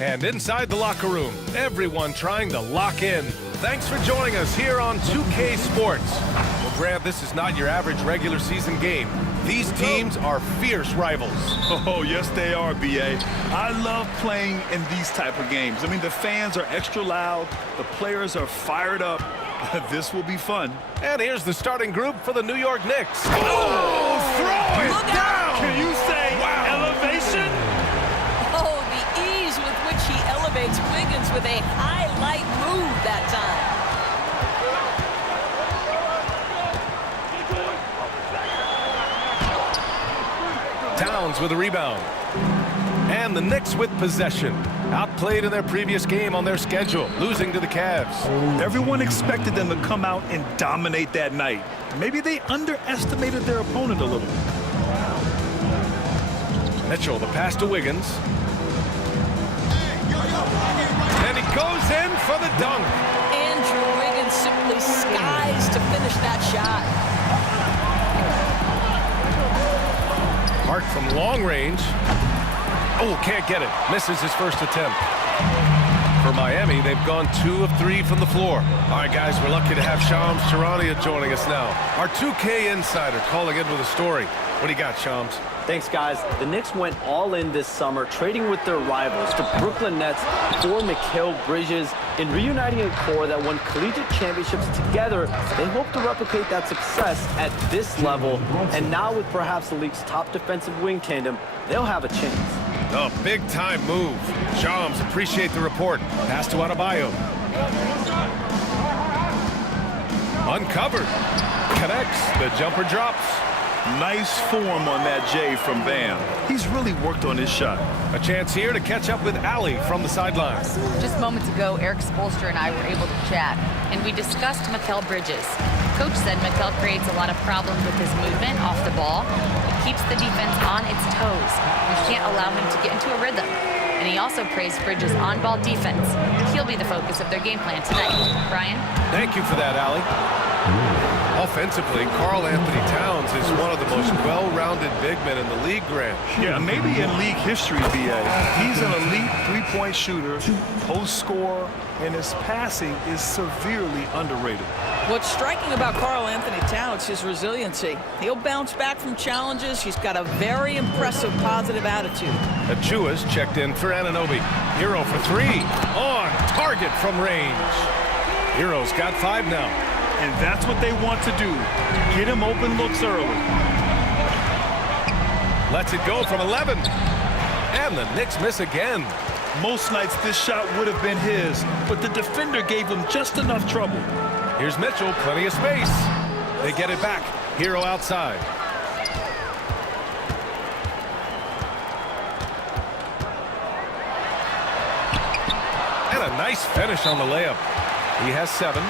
And inside the locker room, everyone trying to lock in. Thanks for joining us here on 2K Sports. Well, Grant, this is not your average regular season game. These teams are fierce rivals. Oh, yes, they are, B.A. I love playing in these type of games. I mean, the fans are extra loud. The players are fired up. This will be fun. And here's the starting group for the New York Knicks. Oh, throw it down! Can you say elevation? Oh, the ease with which he elevates Wiggins with a highlight move that time. Towns with a rebound. And the Knicks with possession. Outplayed in their previous game on their schedule, losing to the Cavs. Everyone expected them to come out and dominate that night. Maybe they underestimated their opponent a little. Mitchell, the pass to Wiggins. And he goes in for the dunk. Andrew Wiggins simply skies to finish that shot. Hart from long range. Oh, can't get it. Misses his first attempt. For Miami, they've gone 2 of 3 from the floor. All right, guys, we're lucky to have Shams Charania joining us now. Our 2K insider calling in with a story. What do you got, Shams? Thanks, guys. The Knicks went all in this summer, trading with their rivals, the Brooklyn Nets, for Mikal Bridges. In reuniting a core that won collegiate championships together, they hope to replicate that success at this level. And now with perhaps the league's top defensive wing tandem, they'll have a chance. A big-time move. Shams, appreciate the report. Pass to Adebayo. Uncovered. Connects. The jumper drops. Nice form on that J from Bam. He's really worked on his shot. A chance here to catch up with Allie from the sidelines. Just moments ago, Eric Spoelstra and I were able to chat, and we discussed Mikal Bridges. Coach said Mikal creates a lot of problems with his movement off the ball. He keeps the defense on its toes. We can't allow him to get into a rhythm. And he also praised Bridges' on-ball defense. He'll be the focus of their game plan tonight. Brian? Thank you for that, Allie. Offensively, Karl Anthony Towns is one of the most well-rounded big men in the league, Grant. Yeah, maybe in league history, B.A. He's an elite three-point shooter, post scorer, and his passing is severely underrated. What's striking about Karl Anthony Towns is his resiliency. He'll bounce back from challenges. He's got a very impressive positive attitude. Achua's checked in for Anunoby. Hero for 3. On target from range. Hero's got 5 now. And that's what they want to do. Get him open looks early. Lets it go from 11. And the Knicks miss again. Most nights this shot would have been his, but the defender gave him just enough trouble. Here's Mitchell, plenty of space. They get it back. Hero outside. And a nice finish on the layup. He has 7.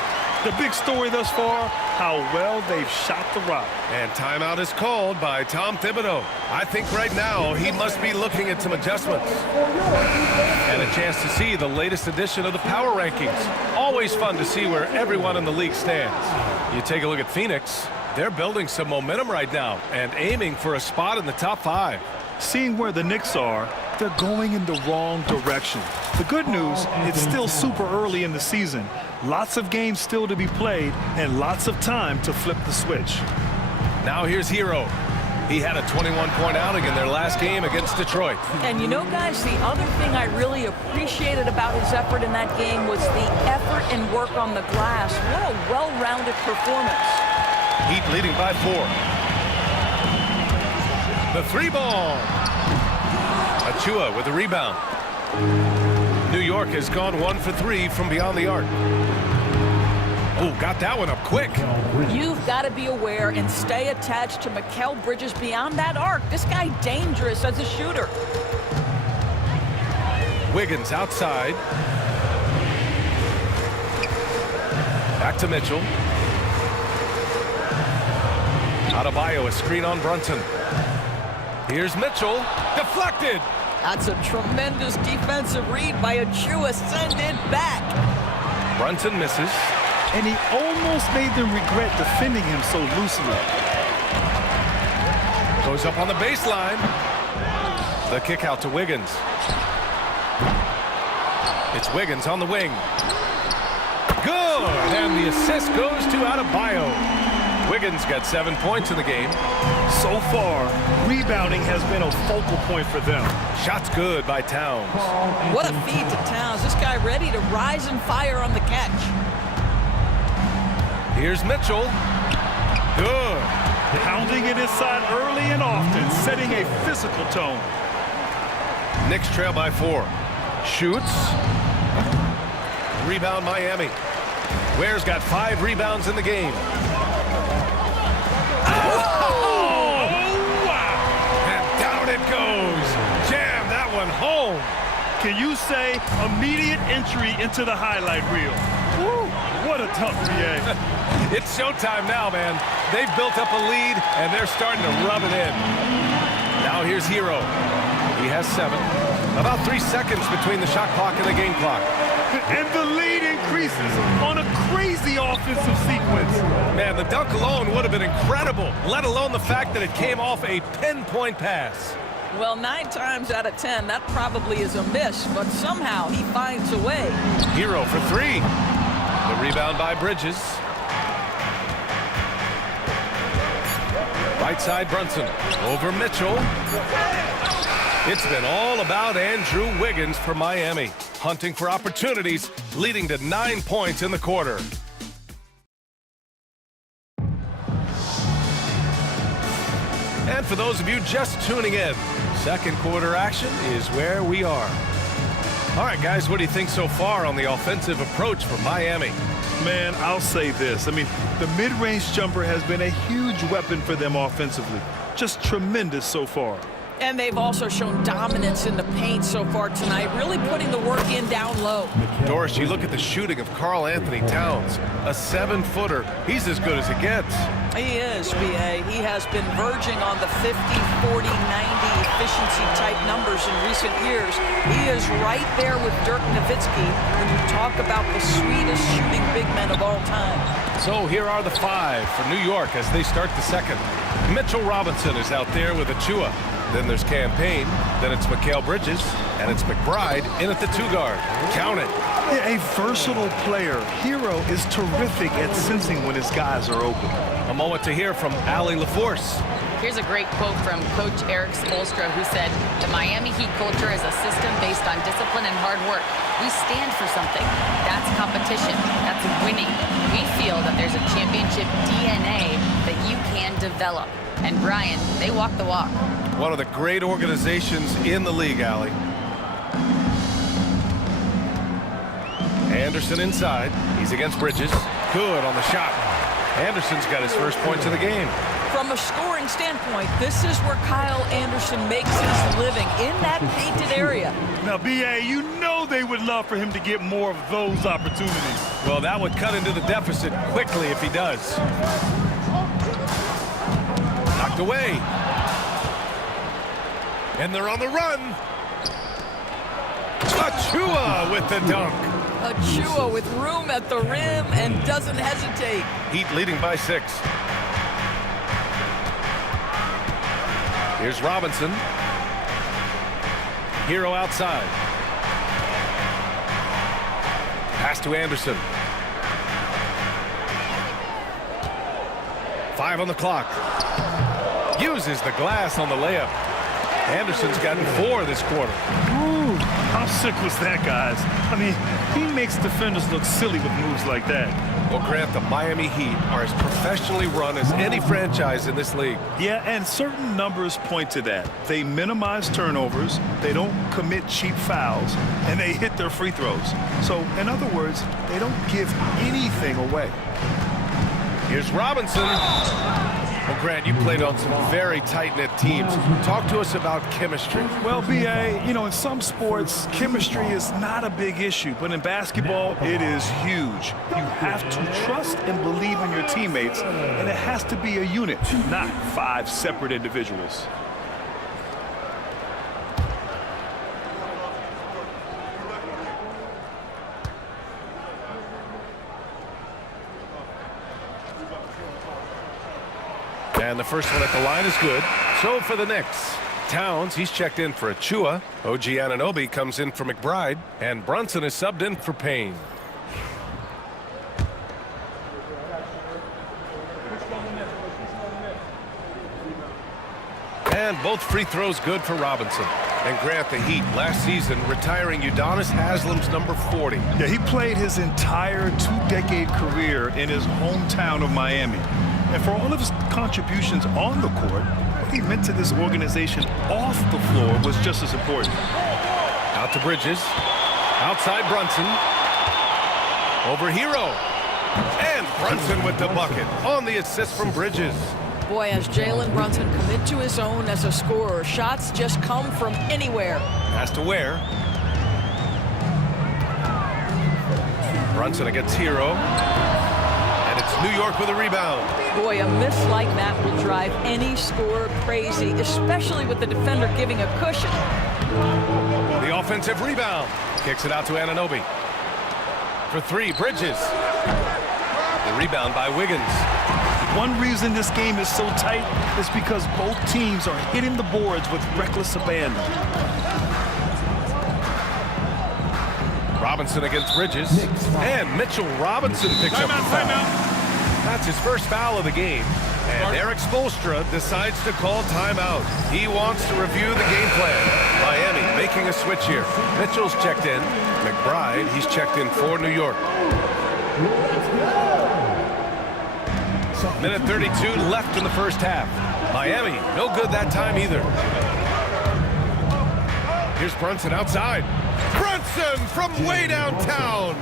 The big story thus far, how well they've shot the rock. And timeout is called by Tom Thibodeau. I think right now he must be looking at some adjustments. And a chance to see the latest edition of the power rankings. Always fun to see where everyone in the league stands. You take a look at Phoenix. They're building some momentum right now and aiming for a spot in the top 5. Seeing where the Knicks are, they're going in the wrong direction. The good news, it's still super early in the season. Lots of games still to be played and lots of time to flip the switch. Now here's Hero. He had a 21-point outing in their last game against Detroit. And you know, guys, the other thing I really appreciated about his effort in that game was the effort and work on the glass. What a well-rounded performance. Heat leading by 4. The 3-ball. Achua with the rebound. New York has gone 1 for 3 from beyond the arc. Oh, got that one up quick. You've got to be aware and stay attached to Mikal Bridges beyond that arc. This guy dangerous as a shooter. Wiggins outside. Back to Mitchell. Adebayo, a screen on Brunson. Here's Mitchell. Deflected. That's a tremendous defensive read by Achua. Send it back. Brunson misses. And he almost made them regret defending him so loosely. Goes up on the baseline. The kick out to Wiggins. It's Wiggins on the wing. Good, and the assist goes to Adebayo. Wiggins got 7 points in the game. So far, rebounding has been a focal point for them. Shot's good by Towns. What a feed to Towns. This guy ready to rise and fire on the catch. Here's Mitchell. Good. Pounding it inside early and often, setting a physical tone. Knicks trail by 4. Shoots. Rebound Miami. Ware's got 5 rebounds in the game. Oh, wow. And down it goes. Jam that one home. Can you say immediate entry into the highlight reel? Woo, what a tough BA. It's showtime now, man. They've built up a lead, and they're starting to rub it in. Now here's Hero. He has 7. About 3 seconds between the shot clock and the game clock. And the lead increases on a crazy offensive sequence. Man, the dunk alone would have been incredible, let alone the fact that it came off a pinpoint pass. Well, 9 times out of 10, that probably is a miss, but somehow he finds a way. Hero for 3. The rebound by Bridges. Right side Brunson. Over Mitchell. It's been all about Andrew Wiggins for Miami. Hunting for opportunities, leading to 9 points in the quarter. And for those of you just tuning in, second quarter action is where we are. All right, guys, what do you think so far on the offensive approach for Miami? Man, I'll say this. I mean, the mid-range jumper has been a huge weapon for them offensively. Just tremendous so far. And they've also shown dominance in the paint so far tonight, really putting the work in down low. Doris, you look at the shooting of Karl Anthony Towns, a 7-footer. He's as good as it gets. He is, B.A. He has been verging on the 50, 40, 90 efficiency type numbers in recent years. He is right there with Dirk Nowitzki when you talk about the sweetest shooting big men of all time. So here are the 5 for New York as they start the second. Mitchell Robinson is out there with Achua. Then there's Campaign, then it's Mikal Bridges, and it's McBride in at the 2-guard. Count it. Yeah, a versatile player. Hero is terrific at sensing when his guys are open. A moment to hear from Allie LaForce. Here's a great quote from Coach Eric Spoelstra, who said, "The Miami Heat culture is a system based on discipline and hard work. We stand for something. That's competition. That's winning. We feel that there's a championship DNA that you can develop." And Brian, they walk the walk. One of the great organizations in the league, Allie. Anderson inside. He's against Bridges. Good on the shot. Anderson's got his first points of the game. From a scoring standpoint, this is where Kyle Anderson makes his living, in that painted area. Now, B.A., you know they would love for him to get more of those opportunities. Well, that would cut into the deficit quickly if he does. Knocked away. And they're on the run. Achua with the dunk. Achua with room at the rim and doesn't hesitate. Heat leading by 6. Here's Robinson. Hero outside. Pass to Anderson. 5 on the clock. Uses the glass on the layup. Anderson's gotten 4 this quarter. Ooh, how sick was that, guys? I mean, he makes defenders look silly with moves like that. Well, Grant, the Miami Heat are as professionally run as any franchise in this league. Yeah, and certain numbers point to that. They minimize turnovers, they don't commit cheap fouls, and they hit their free throws. So, in other words, they don't give anything away. Here's Robinson. Well, Grant, you played on some very tight-knit teams. Talk to us about chemistry. Well, B.A., you know, in some sports, chemistry is not a big issue, but in basketball, it is huge. You have to trust and believe in your teammates, and it has to be a unit, not 5 separate individuals. And the first one at the line is good. So for the Knicks, Towns, he's checked in for Achua. OG Anunoby comes in for McBride. And Brunson is subbed in for Payne. And both free throws good for Robinson. And Grant, the Heat last season retiring Udonis Haslam's number 40. Yeah, he played his entire two-decade career in his hometown of Miami. And for all of his contributions on the court, what he meant to this organization off the floor was just as important. Out to Bridges. Outside Brunson. Over Hero. And Brunson with the bucket on the assist from Bridges. Boy, as Jalen Brunson come into his own as a scorer, shots just come from anywhere. Has to Ware. Brunson against Hero. And it's New York with a rebound. Boy, a miss like that will drive any scorer crazy, especially with the defender giving a cushion. The offensive rebound. Kicks it out to Anunoby. For three, Bridges. The rebound by Wiggins. One reason this game is so tight is because both teams are hitting the boards with reckless abandon. Robinson against Bridges. And Mitchell Robinson picks up the foul. That's his first foul of the game. And Eric Spoelstra decides to call timeout. He wants to review the game plan. Miami making a switch here. Mitchell's checked in. McBride, he's checked in for New York. Minute 32 left in the first half. Miami, no good that time either. Here's Brunson outside. Brunson from way downtown.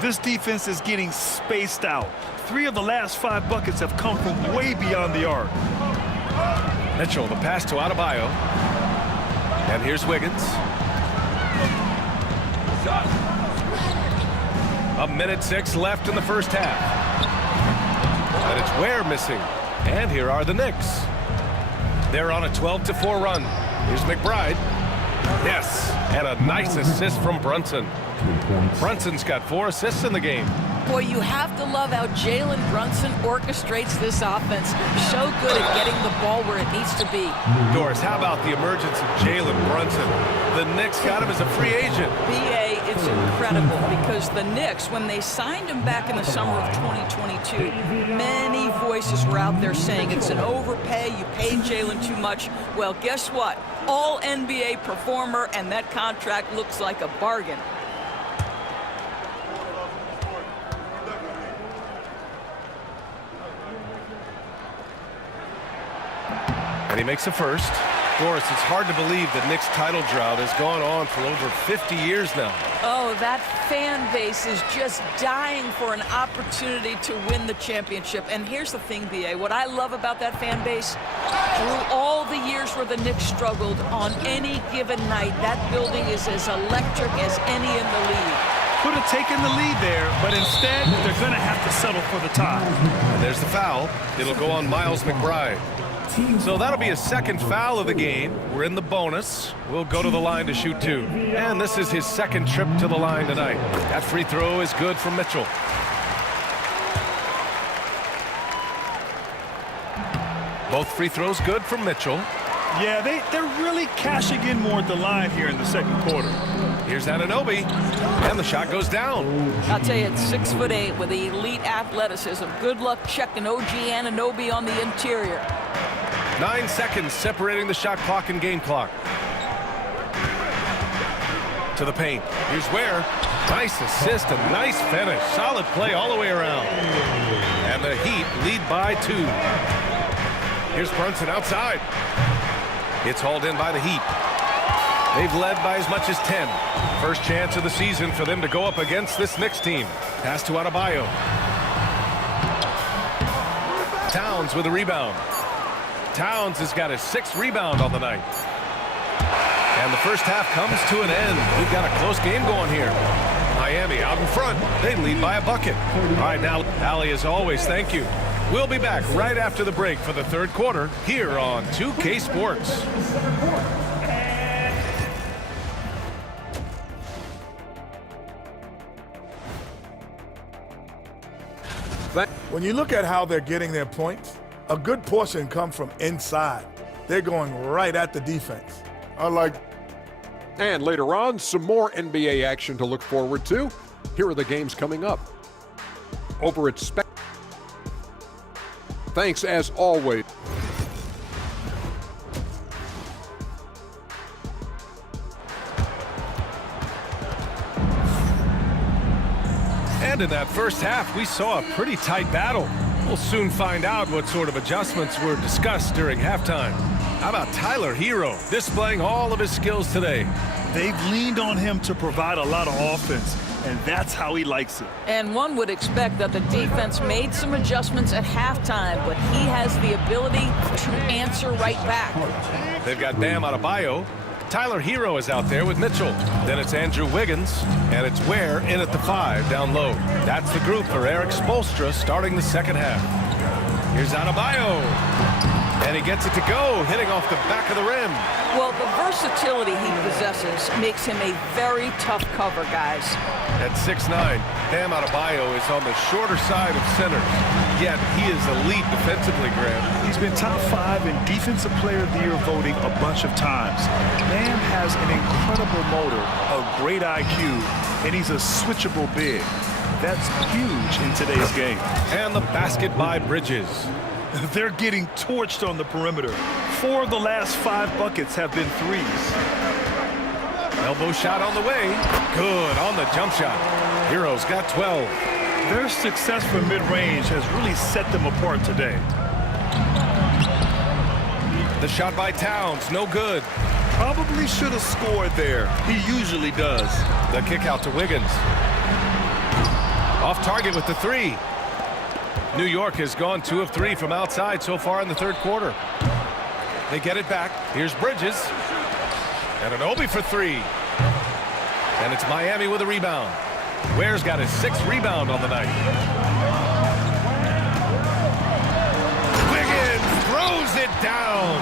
This defense is getting spaced out. 3 of the last 5 buckets have come from way beyond the arc. Mitchell, the pass to Adebayo. And here's Wiggins. A minute 6 left in the first half. And it's Ware missing. And here are the Knicks. They're on a 12-4 run. Here's McBride. Yes, and a nice assist from Brunson. Brunson's got 4 assists in the game. Boy, you have to love how Jalen Brunson orchestrates this offense. So good at getting the ball where it needs to be. Doris, how about the emergence of Jalen Brunson? The Knicks got him as a free agent. B.A., it's incredible because the Knicks, when they signed him back in the summer of 2022, many voices were out there saying it's an overpay, you paid Jalen too much. Well, guess what? All NBA performer, and that contract looks like a bargain. And he makes a first. Doris, it's hard to believe the Knicks title drought has gone on for over 50 years now. Oh, that fan base is just dying for an opportunity to win the championship. And here's the thing, B.A., what I love about that fan base, through all the years where the Knicks struggled, on any given night, that building is as electric as any in the league. Could have taken the lead there, but instead, they're going to have to settle for the tie. And there's the foul. It'll go on Miles McBride. So that'll be his second foul of the game. We're in the bonus. We'll go to the line to shoot 2. And this is his second trip to the line tonight. That free throw is good from Mitchell. Both free throws good from Mitchell. Yeah, they're really cashing in more at the line here in the second quarter. Here's Anunoby. And the shot goes down. I'll tell you, it's 6'8" with elite athleticism. Good luck checking OG Anunoby on the interior. 9 seconds separating the shot clock and game clock. To the paint. Here's Ware. Nice assist, a nice finish. Solid play all the way around. And the Heat lead by 2. Here's Brunson outside. It's hauled in by the Heat. They've led by as much as 10. First chance of the season for them to go up against this Knicks team. Pass to Adebayo. Towns with a rebound. Towns has got his 6th rebound on the night. And the first half comes to an end. We've got a close game going here. Miami out in front. They lead by a bucket. All right, now, Allie, as always, thank you. We'll be back right after the break for the third quarter here on 2K Sports. When you look at how they're getting their points, a good portion come from inside. they're going right at the defense. And later on, some more NBA action to look forward to. Here are the games coming up. Over at Thanks as always. And in that first half, we saw a pretty tight battle. We'll soon find out what sort of adjustments were discussed during halftime. How about Tyler Hero displaying all of his skills today? They've leaned on him to provide a lot of offense, and that's how he likes it. And one would expect that the defense made some adjustments at halftime, but he has the ability to answer right back. They've got Bam Adebayo. Tyler Hero is out there with Mitchell. Then it's Andrew Wiggins, and it's Ware in at the 5 down low. That's the group for Eric Spoelstra starting the second half. Here's Adebayo, and he gets it to go, hitting off the back of the rim. Well, the versatility he possesses makes him a very tough cover, guys. At 6'9", Bam Adebayo is on the shorter side of centers, yet he is elite defensively, Graham. He's been top 5 in Defensive Player of the Year voting a bunch of times. Bam has an incredible motor, a great IQ, and he's a switchable big. That's huge in today's game. And the basket by Bridges. They're getting torched on the perimeter. 4 of the last 5 buckets have been threes. Elbow shot on the way. Good on the jump shot. Hero's got 12. Their success from mid-range has really set them apart today. The shot by Towns, no good. Probably should have scored there. He usually does. The kick out to Wiggins. Off target with the 3. New York has gone 2 of 3 from outside so far in the third quarter. They get it back. Here's Bridges. And an Obi for 3. And it's Miami with a rebound. Ware's got his 6th rebound on the night. Wiggins throws it down.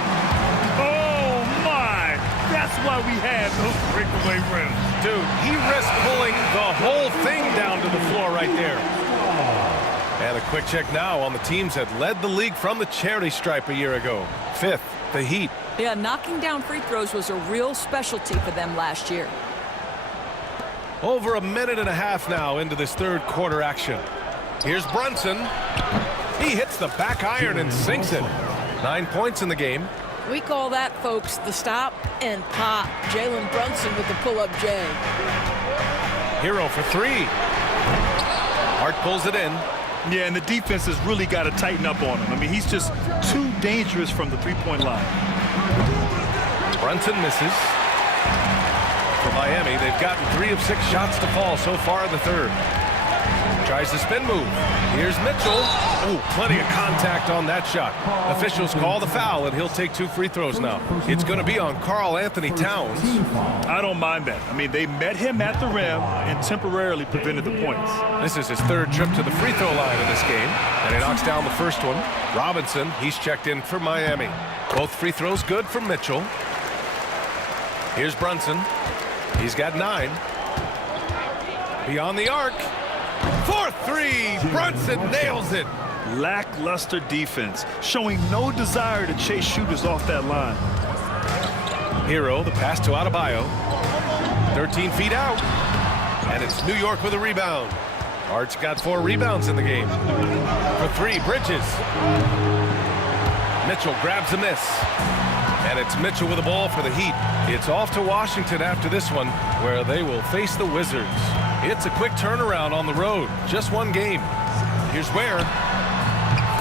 Oh, my! That's why we had those breakaway rims. Dude, he risked pulling the whole thing down to the floor right there. And a quick check now on the teams that led the league from the charity stripe a year ago. 5th, the Heat. Yeah, knocking down free throws was a real specialty for them last year. Over a minute and a half now into this third quarter action. Here's Brunson. He hits the back iron and sinks it. 9 points in the game. We call that, folks, the stop and pop. Jalen Brunson with the pull-up J. Hero for 3. Hart pulls it in. Yeah, and the defense has really got to tighten up on him. I mean, he's just too dangerous from the three-point line. Brunson misses. For Miami, they've gotten 3 of 6 shots to fall so far in the third. Tries the spin move. Here's Mitchell. Oh, plenty of contact on that shot. Officials call the foul, and he'll take 2 free throws now. It's going to be on Karl Anthony Towns. I don't mind that. I mean, they met him at the rim and temporarily prevented the points. This is his 3rd trip to the free throw line in this game, and he knocks down the first one. Robinson, he's checked in for Miami. Both free throws good for Mitchell. Here's Brunson. He's got 9. Beyond the arc. 4-3. Brunson nails it. Lackluster defense, showing no desire to chase shooters off that line. Hero, the pass to Adebayo. 13 feet out. And it's New York with a rebound. Hart's got 4 rebounds in the game. For 3, Bridges. Mitchell grabs a miss. And it's Mitchell with the ball for the Heat. It's off to Washington after this one, where they will face the Wizards. It's a quick turnaround on the road. Just 1 game. Here's Ware.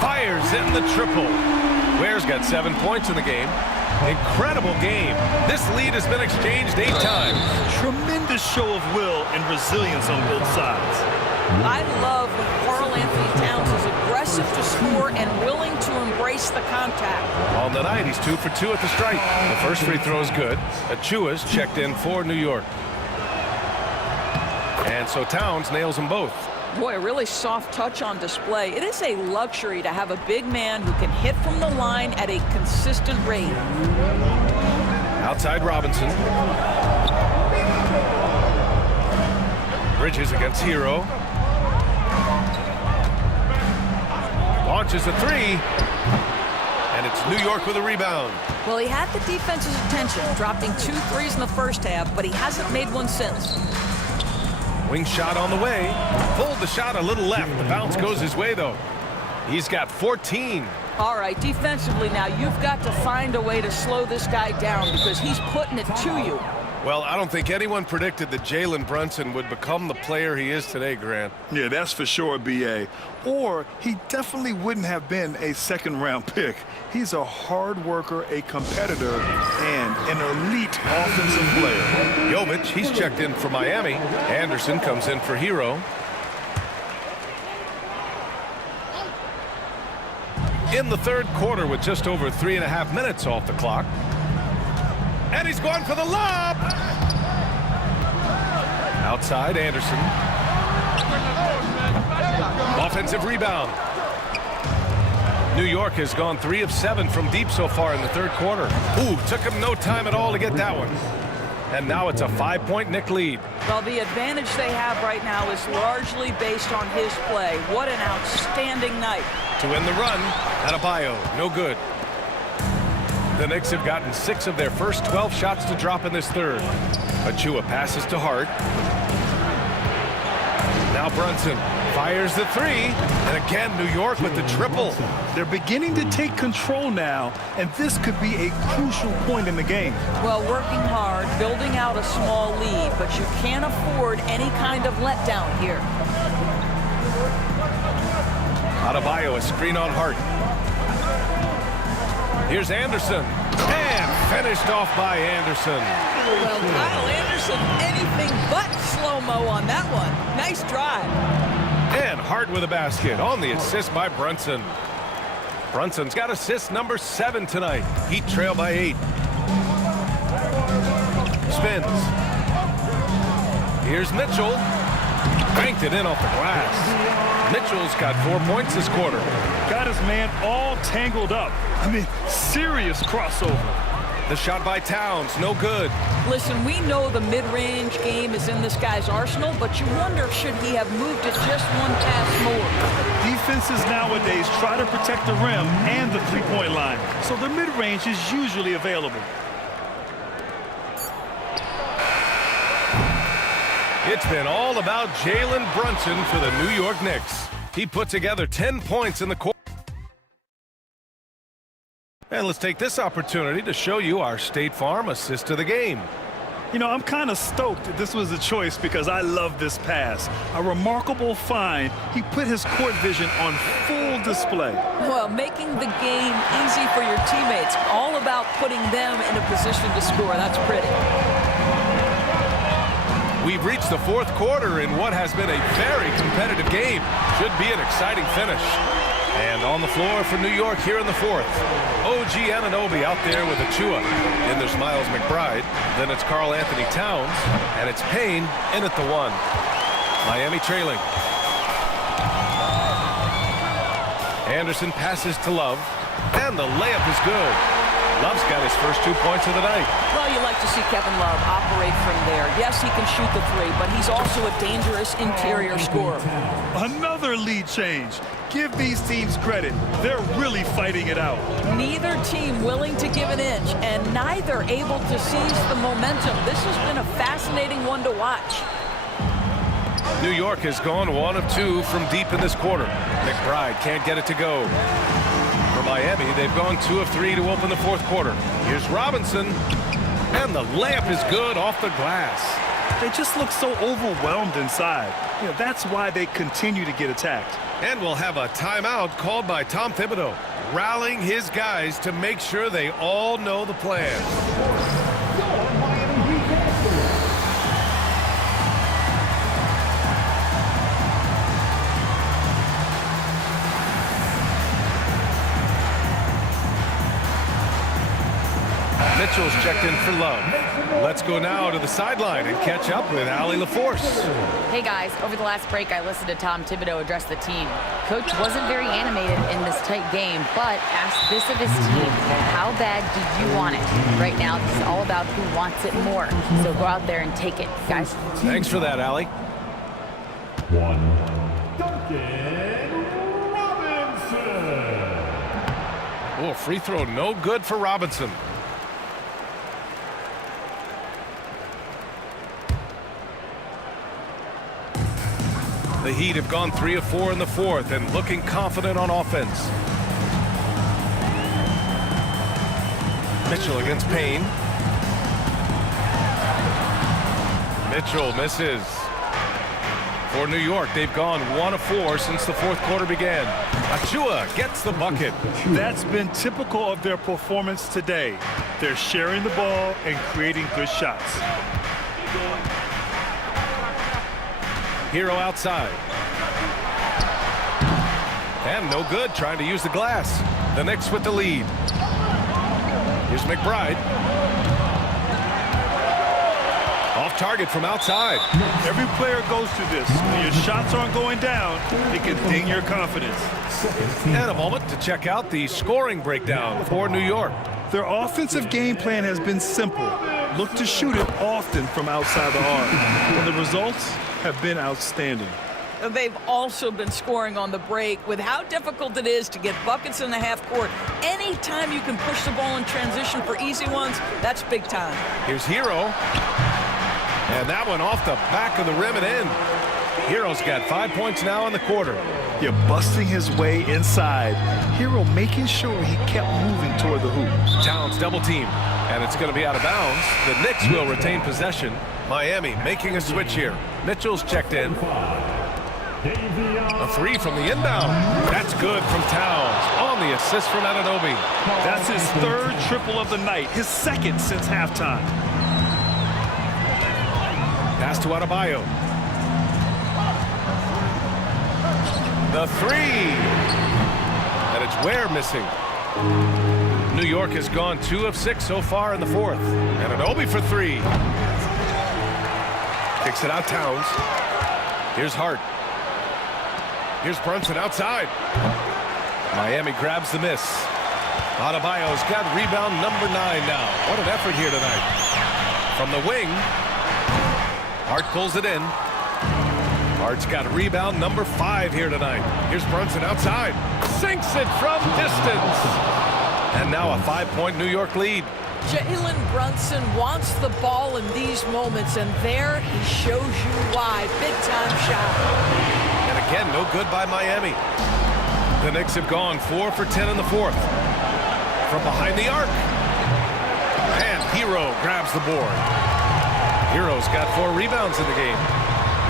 Fires in the triple. Ware's got 7 points in the game. Incredible game. This lead has been exchanged 8 times. Tremendous show of will and resilience on both sides. I love when Karl Anthony Towns is aggressive to score and willing to embrace the contact. On the night, he's 2 for 2 at the stripe. The first free throw is good. Achua's checked in for New York. And so Towns nails them both. Boy, a really soft touch on display. It is a luxury to have a big man who can hit from the line at a consistent rate. Outside Robinson. Bridges against Hero. Launches a 3. And it's New York with a rebound. Well, he had the defense's attention, dropping 2 threes in the first half, but he hasn't made one since. Wing shot on the way. Pulled the shot a little left. The bounce goes his way, though. He's got 14. All right, defensively now, you've got to find a way to slow this guy down because he's putting it to you. Well, I don't think anyone predicted that Jalen Brunson would become the player he is today, Grant. Yeah, that's for sure, B.A. Or he definitely wouldn't have been a second-round pick. He's a hard worker, a competitor, and an elite offensive player. Jovic, he's checked in for Miami. Anderson comes in for Hero. In the third quarter with just over 3.5 minutes off the clock. And he's going for the lob. Outside, Anderson. Offensive rebound. New York has gone 3 of 7 from deep so far in the third quarter. Ooh, took him no time at all to get that one. And now it's a 5-point Knick lead. Well, the advantage they have right now is largely based on his play. What an outstanding night. To win the run, Adebayo, no good. The Knicks have gotten 6 of their first 12 shots to drop in this third. Achua passes to Hart. Now Brunson fires the 3. And again, New York with the triple. They're beginning to take control now, and this could be a crucial point in the game. Well, working hard, building out a small lead, but you can't afford any kind of letdown here. Adebayo, a screen on Hart. Here's Anderson. And finished off by Anderson. Well, Kyle Anderson, anything but slow-mo on that one. Nice drive. And Hart with a basket on the assist by Brunson. Brunson's got assist number 7 tonight. Heat trail by 8. Spins. Here's Mitchell. Banked it in off the glass. Mitchell's got 4 points this quarter. Got his man all tangled up. I mean, serious crossover. The shot by Towns, no good. Listen, we know the mid-range game is in this guy's arsenal, but you wonder should he have moved it just one pass more. Defenses nowadays try to protect the rim and the three-point line, so the mid-range is usually available. It's been all about Jalen Brunson for the New York Knicks. He put together 10 points in the quarter. And let's take this opportunity to show you our State Farm assist of the game. You know, I'm kind of stoked that this was a choice because I love this pass. A remarkable find. He put his court vision on full display. Well, making the game easy for your teammates. All about putting them in a position to score. That's pretty. We've reached the fourth quarter in what has been a very competitive game. Should be an exciting finish. And on the floor for New York here in the fourth. OG Anunoby out there with Achua. Then there's Miles McBride. Then it's Karl Anthony Towns. And it's Payne in at the 1. Miami trailing. Anderson passes to Love. And the layup is good. Love's got his first 2 points of the night. Well, you like to see Kevin Love operate from there. Yes, he can shoot the 3, but he's also a dangerous interior scorer. Another lead change. Give these teams credit. They're really fighting it out. Neither team willing to give an inch, and neither able to seize the momentum. This has been a fascinating one to watch. New York has gone 1 of 2 from deep in this quarter. McBride can't get it to go. For Miami, they've gone 2 of 3 to open the fourth quarter. Here's Robinson, and the layup is good off the glass. They just look so overwhelmed inside. You know, that's why they continue to get attacked. And we'll have a timeout called by Tom Thibodeau, rallying his guys to make sure they all know the plan. Mitchell's checked in for Love. Let's go now to the sideline and catch up with Allie LaForce. Hey guys, over the last break I listened to Tom Thibodeau address the team. Coach wasn't very animated in this tight game, but asked this of his team: how bad do you want it? Right now this is all about who wants it more. So go out there and take it, guys. Thanks for that, Allie. Oh, free throw no good for Robinson. The Heat have gone 3 of 4 in the fourth and looking confident on offense. Mitchell against Payne. Mitchell misses. For New York, they've gone 1 of 4 since the fourth quarter began. Achua gets the bucket. That's been typical of their performance today. They're sharing the ball and creating good shots. Hero outside. And no good, trying to use the glass. The Knicks with the lead. Here's McBride. Off target from outside. Every player goes through this. When your shots aren't going down, it can ding your confidence. And a moment to check out the scoring breakdown for New York. Their offensive game plan has been simple. Look to shoot it often from outside the arc. And the results have been outstanding. They've also been scoring on the break. With how difficult it is to get buckets in the half court, anytime you can push the ball in transition for easy ones, that's big time. Here's Hero. And that one off the back of the rim and in. Hero's got 5 points now in the quarter. You're busting his way inside. Hero making sure he kept moving toward the hoop. Towns double team. And it's going to be out of bounds. The Knicks will retain possession. Miami making a switch here. Mitchell's checked in. A three from the inbound. That's good from Towns. On the assist from Anunoby. That's his third triple of the night. His second since halftime. Pass to Adebayo. The three. And it's Ware missing. New York has gone 2 of 6 so far in the fourth. Anunoby for 3. Kicks it out Towns. Here's Hart. Here's Brunson outside. Miami grabs the miss. Adebayo's got rebound number 9 now. What an effort here tonight. From the wing. Hart pulls it in. Hart's got rebound number 5 here tonight. Here's Brunson outside. Sinks it from distance. And now a 5-point New York lead. Jalen Brunson wants the ball in these moments, and there he shows you why. Big-time shot. And again, no good by Miami. The Knicks have gone 4 for 10 in the fourth. From behind the arc. And Hero grabs the board. Hero's got 4 rebounds in the game.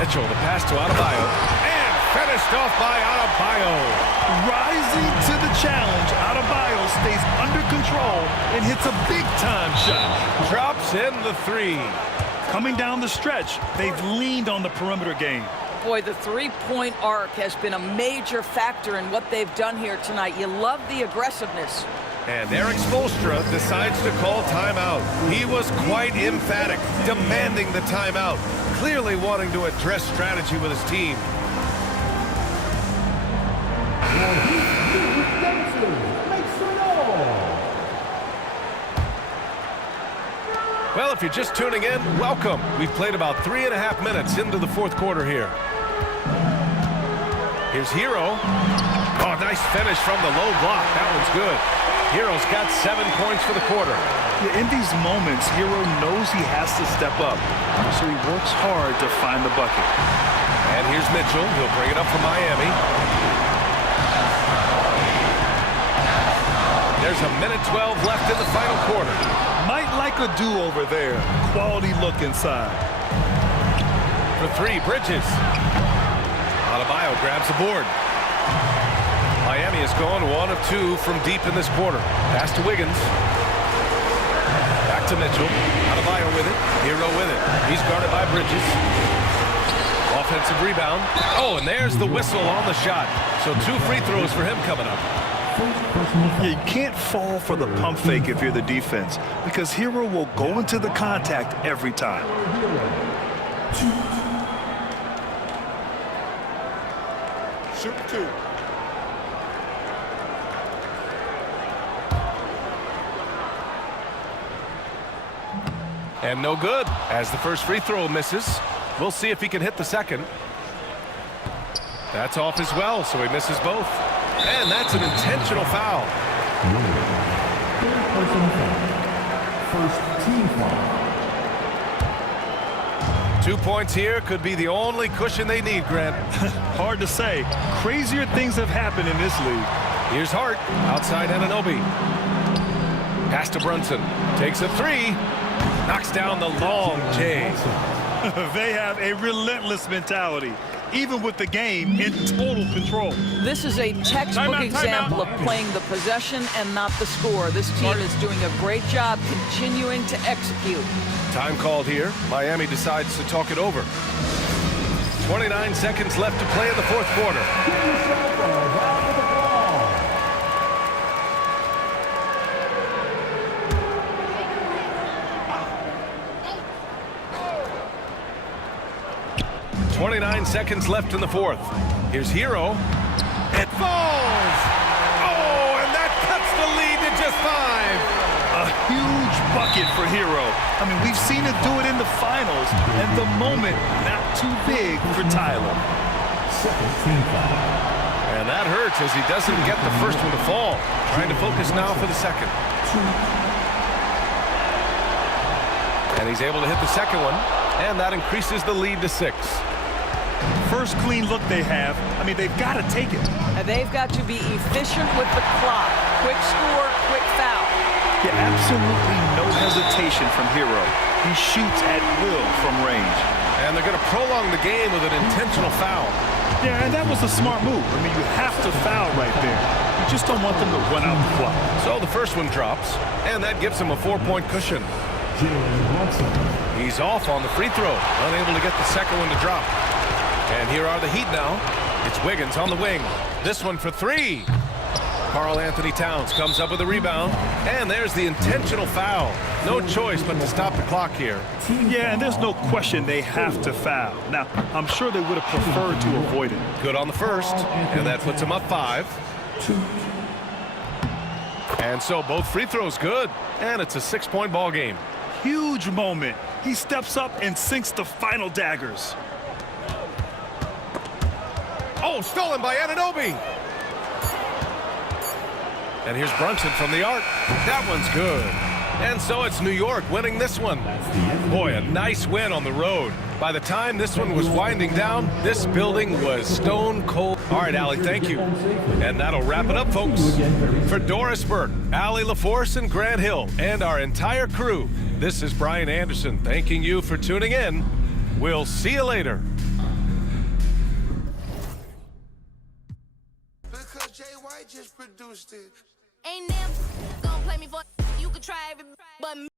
Mitchell, the pass to Adebayo. And finished off by Adebayo. Rising to the challenge, Adebayo stays under control and hits a big-time shot. Drops in the 3. Coming down the stretch, they've leaned on the perimeter game. Boy, the three-point arc has been a major factor in what they've done here tonight. You love the aggressiveness. And Eric Spoelstra decides to call timeout. He was quite emphatic, demanding the timeout, clearly wanting to address strategy with his team. Well, if you're just tuning in, welcome. We've played about 3.5 minutes into the fourth quarter here. Here's Hero. Oh, nice finish from the low block. That one's good. Hero's got 7 points for the quarter. Yeah, in these moments, Hero knows he has to step up, so he works hard to find the bucket. And here's Mitchell. He'll bring it up for Miami. There's a minute 12 left in the final quarter. Might like a do-over there. Quality look inside. For 3, Bridges. Adebayo grabs the board. Miami has gone 1 of 2 from deep in this quarter. Pass to Wiggins. Back to Mitchell. Adebayo with it. Hero with it. He's guarded by Bridges. Offensive rebound. Oh, and there's the whistle on the shot. So 2 free throws for him coming up. You can't fall for the pump fake if you're the defense, because Hero will go into the contact every time. Shoot 2. And no good, as the first free throw misses. We'll see if he can hit the second. That's off as well, so he misses both. And that's an intentional foul. First team foul. 2 points here could be the only cushion they need, Grant. Hard to say. Crazier things have happened in this league. Here's Hart outside Anunoby. Pass to Brunson. Takes a three. Knocks down the long J. They have a relentless mentality, even with the game in total control. This is a textbook example of playing the possession and not the score. This team is doing a great job continuing to execute. Time called here. Miami decides to talk it over. 29 seconds left to play in the fourth quarter. 29 seconds left in the fourth. Here's Hero. It falls! Oh, and that cuts the lead to just 5. A huge bucket for Hero. I mean, we've seen it do it in the finals, and the moment not too big for Tyler. And that hurts as he doesn't get the first one to fall. Trying to focus now for the second. And he's able to hit the second one, and that increases the lead to 6. First clean look they have. I mean, they've got to take it. And they've got to be efficient with the clock. Quick score, quick foul. Yeah, absolutely no hesitation from Hero. He shoots at will from range. And they're going to prolong the game with an intentional foul. Yeah, and that was a smart move. I mean, you have to foul right there. You just don't want them to run out the clock. So the first one drops, and that gives him a 4-point cushion. He's off on the free throw, unable to get the second one to drop. And here are the Heat now. It's Wiggins on the wing. This one for 3. Karl Anthony Towns comes up with a rebound, and there's the intentional foul. No choice but to stop the clock here. Yeah, and there's no question they have to foul. Now, I'm sure they would have preferred to avoid it. Good on the first, and that puts him up 5. And so both free throws good, and it's a 6-point ball game. Huge moment. He steps up and sinks the final daggers. Oh, stolen by Anunoby. And here's Brunson from the arc. That one's good. And so it's New York winning this one. Boy, a nice win on the road. By the time this one was winding down, this building was stone cold. All right, Allie, thank you. And that'll wrap it up, folks. For Doris Burke, Allie LaForce, and Grant Hill, and our entire crew, this is Brian Anderson thanking you for tuning in. We'll see you later. Because Jay White just produced it. Ain't never gonna play me for you could try every but me.